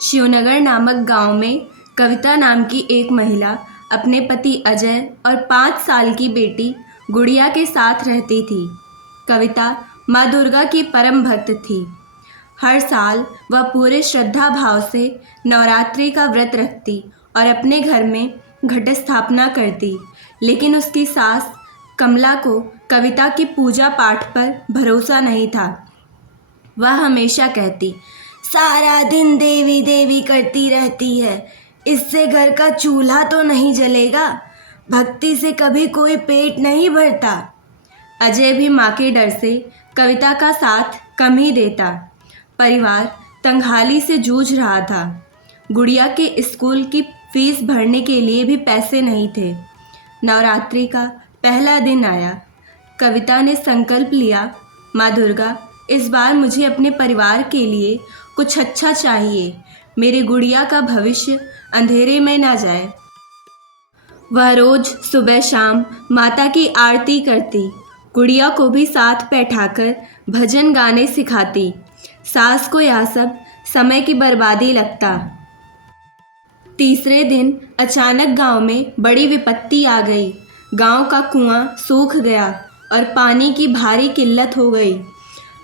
शिवनगर नामक गांव में कविता नाम की एक महिला अपने पति अजय और 5 साल की बेटी गुड़िया के साथ रहती थी। कविता माँ दुर्गा की परम भक्त थी। हर साल वह पूरे श्रद्धा भाव से नवरात्रि का व्रत रखती और अपने घर में घट स्थापना करती, लेकिन उसकी सास कमला को कविता की पूजा पाठ पर भरोसा नहीं था। वह हमेशा कहती, सारा दिन देवी देवी करती रहती है, इससे घर का चूल्हा तो नहीं जलेगा, भक्ति से कभी कोई पेट नहीं भरता। अजय भी माँ के डर से कविता का साथ कम ही देता। परिवार तंगहाली से जूझ रहा था। गुड़िया के स्कूल की फीस भरने के लिए भी पैसे नहीं थे। नवरात्रि का पहला दिन आया। कविता ने संकल्प लिया, माँ दुर्गा, इस बार मुझे अपने परिवार के लिए कुछ अच्छा चाहिए। मेरी गुड़िया का भविष्य अंधेरे में ना जाए। वह रोज सुबह शाम माता की आरती करती, गुड़िया को भी साथ बैठाकर भजन गाने सिखाती। सास को यह सब समय की बर्बादी लगता। तीसरे दिन अचानक गांव में बड़ी विपत्ति आ गई। गांव का कुआं सूख गया और पानी की भारी किल्लत हो गई।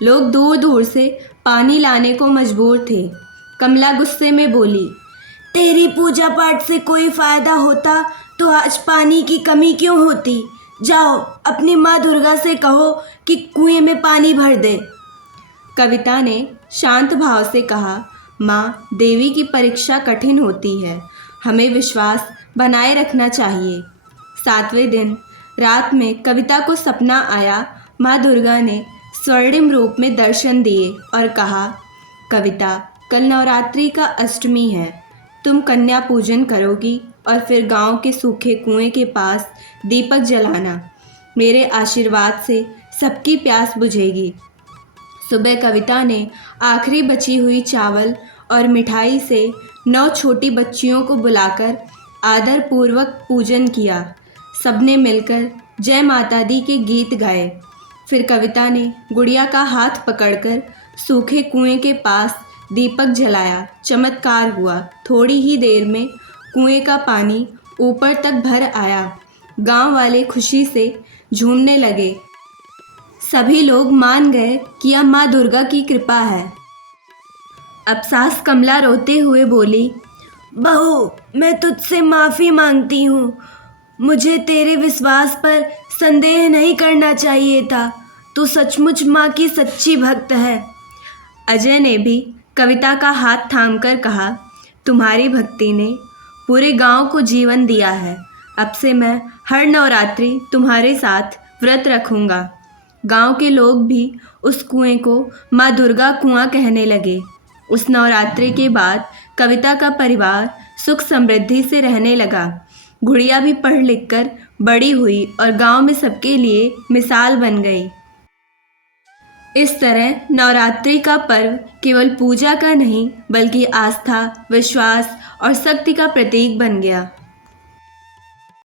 लोग दूर दूर से पानी लाने को मजबूर थे। कमला गुस्से में बोली, तेरी पूजा पाठ से कोई फायदा होता तो आज पानी की कमी क्यों होती? जाओ अपनी माँ दुर्गा से कहो कि कुएं में पानी भर दे। कविता ने शांत भाव से कहा, माँ, देवी की परीक्षा कठिन होती है, हमें विश्वास बनाए रखना चाहिए। 7वें दिन रात में कविता को सपना आया। माँ दुर्गा ने स्वर्णिम रूप में दर्शन दिए और कहा, कविता, कल नवरात्रि का अष्टमी है, तुम कन्या पूजन करोगी और फिर गांव के सूखे कुएं के पास दीपक जलाना। मेरे आशीर्वाद से सबकी प्यास बुझेगी। सुबह कविता ने आखिरी बची हुई चावल और मिठाई से 9 छोटी बच्चियों को बुलाकर आदरपूर्वक पूजन किया। सबने मिलकर जय माता दी के गीत गाए। फिर कविता ने गुड़िया का हाथ पकड़कर सूखे कुएं के पास दीपक जलाया। चमत्कार हुआ। थोड़ी ही देर में कुएं का पानी ऊपर तक भर आया। गांव वाले खुशी से झूमने लगे। सभी लोग मान गए कि यह माँ दुर्गा की कृपा है। अब सास कमला रोते हुए बोली, बहू, मैं तुझसे माफ़ी मांगती हूँ। मुझे तेरे विश्वास पर संदेह नहीं करना चाहिए था। तू सचमुच माँ की सच्ची भक्त है। अजय ने भी कविता का हाथ थामकर कहा, तुम्हारी भक्ति ने पूरे गांव को जीवन दिया है। अब से मैं हर नवरात्रि तुम्हारे साथ व्रत रखूंगा। गांव के लोग भी उस कुएं को माँ दुर्गा कुआं कहने लगे। उस नवरात्रि के बाद कविता का परिवार सुख समृद्धि से रहने लगा। गुड़िया भी पढ़ लिख कर बड़ी हुई और गांव में सबके लिए मिसाल बन गई। इस तरह नवरात्रि का पर्व केवल पूजा का नहीं, बल्कि आस्था, विश्वास और शक्ति का प्रतीक बन गया।